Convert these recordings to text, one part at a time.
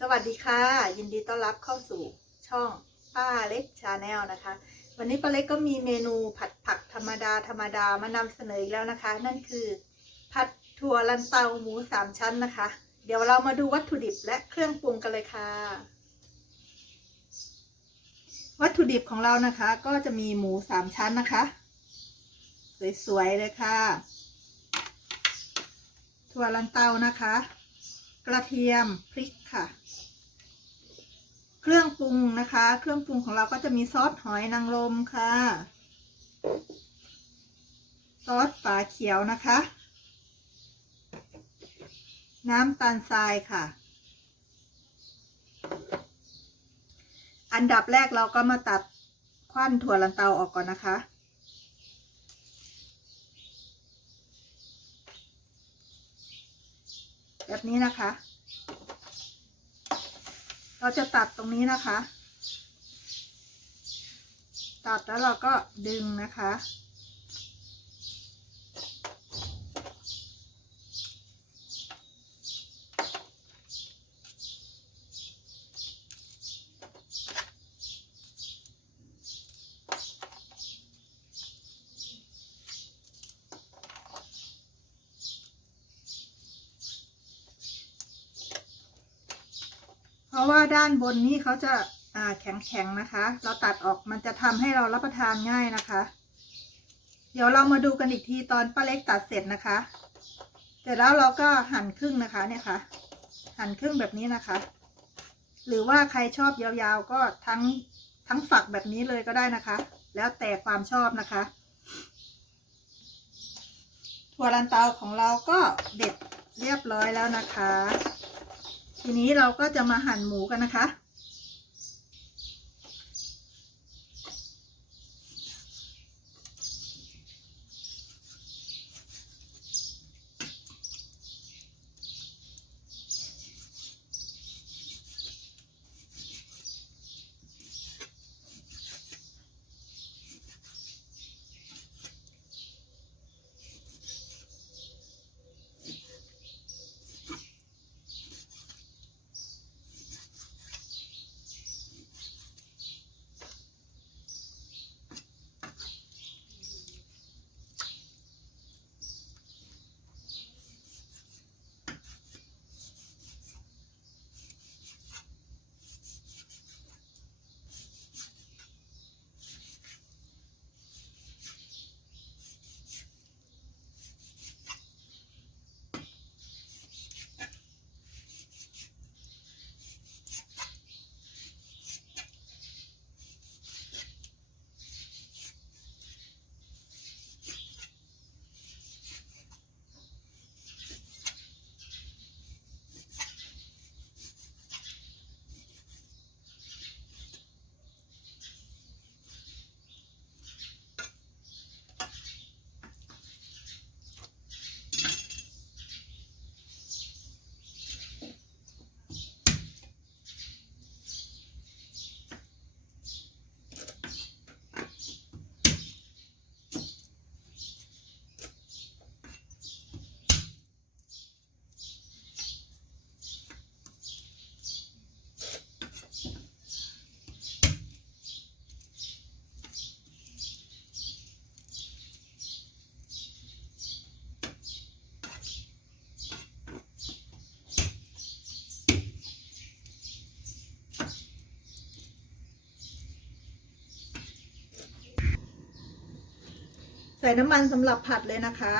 สวัสดีค่ะ ยินดีต้อนรับเข้าสู่ช่องป้าเล็กชาแนลนะคะ วันนี้ป้าเล็กก็มีเมนูผัดผักธรรมดาธรรมดามานำเสนออีกแล้วนะคะ นั่นคือ ผัดถั่วลันเตาหมูสามชั้นนะคะ เดี๋ยวเรามาดูวัตถุดิบและเครื่องปรุงกันเลยค่ะ วัตถุดิบของเรานะคะ ก็จะมีหมูสามชั้นนะคะ สวยๆเลยค่ะ ถั่วลันเตานะคะ กระเทียมพริกค่ะ เครื่องปรุงนะคะ เครื่องปรุงของเราก็จะมีซอสหอยนางรมค่ะ ซอสฝาเขียวนะคะ น้ำตาลทรายค่ะ อันดับแรกเราก็มาตัดคว้านถั่วลันเตาออกก่อนนะคะ แบบนี้นะคะ เราจะตัดตรงนี้นะคะ ตัดแล้วเราก็ดึงนะคะ ราะว่าด้านบนนี้เขาจะาแข็งๆนะคะ เราตัดออกมันจะทำให้เรารับประทานง่ายนะคะ เดี๋ยวเรามาดูกันอีกทีตอนป้าเล็กตัดเสร็จนะคะเสร็จแล้วเราก็หั่นครึ่งนะคะเนี่ยค่ะ หั่นครึ่งแบบนี้นะคะ หรือว่าใครชอบยาวๆก็ทั้งทั้งฝักแบบนี้เลยก็ได้นะคะ แล้วแต่ความชอบนะคะ ถั่วลันเตาของเราก็เด็ดเรียบร้อยแล้วนะคะ ทีนี้เราก็จะมาหั่นหมูกันนะคะ ใส่น้ำมันสำหรับผัดเลยนะคะ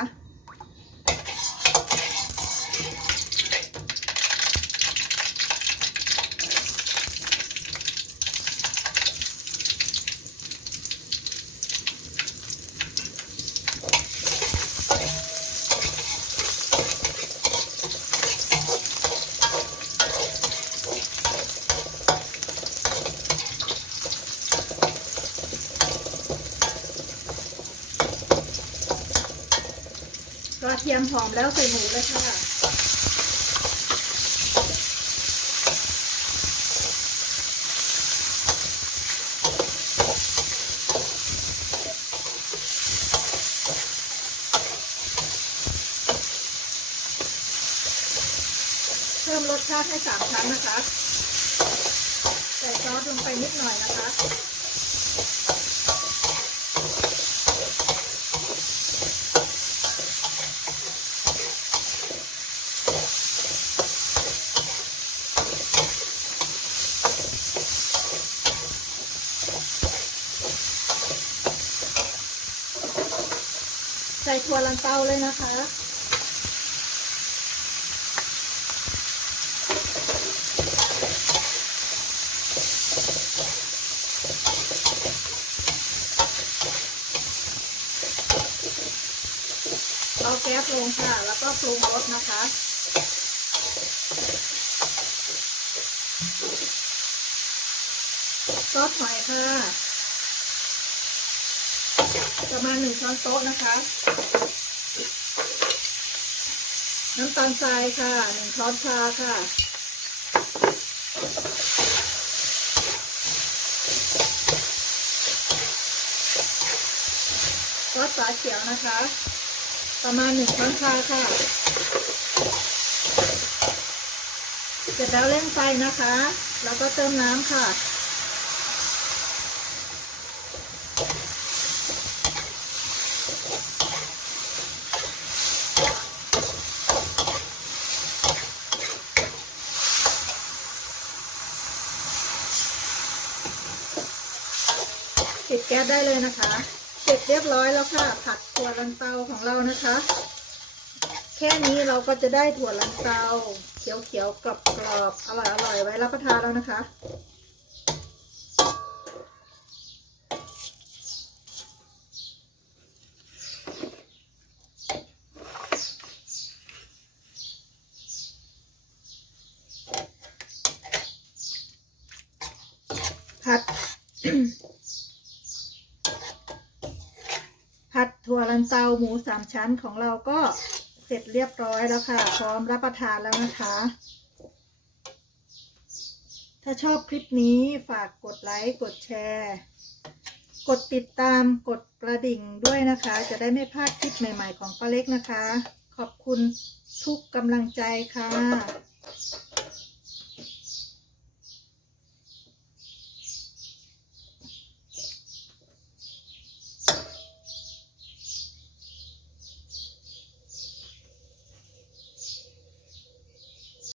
ทียมหอมแล้วใส่หมูเลยค่ะ เพิ่มรสชาติให้สามชั้นนะคะ ใส่ซอสลงไปนิดหน่อยนะคะ ใส่ถั่วลันเตาเลยนะคะ เอาแก๊สลงค่ะ แล้วก็ปรุงรสนะคะซอสหอยค่ะ ประมาณหนึ่งช้อนโต๊ะนะคะ น้ำตาลทรายค่ะหนึ่งช้อนชาค่ะซอสฝาเขียวนะคะ ประมาณหนึ่งช้อนชาค่ะ เสร็จแล้วเร่งไฟนะคะ แล้วก็เติมน้ำค่ะ ปิดแก๊สได้เลยนะคะ เสร็จเรียบร้อยแล้วค่ะ ผัดถั่วลันเตาของเรานะคะ แค่นี้เราก็จะได้ถั่วลันเตา เขียวๆกรอบๆอร่อยๆไว้รับประทานแล้วนะคะผัด ผั ดถั่วลันเตาหมูสามชั้นของเราก็เสร็จเรียบร้อยแล้วค่ะ พร้อมรับประทานแล้วนะคะ ถ้าชอบคลิปนี้ฝากกดไลค์กดแชร์ กดติดตามกดกระดิ่งด้วยนะคะ จะได้ไม่พลาดคลิปใหม่ ๆ ของป้าเล็กนะคะ ขอบคุณทุกกำลังใจค่ะ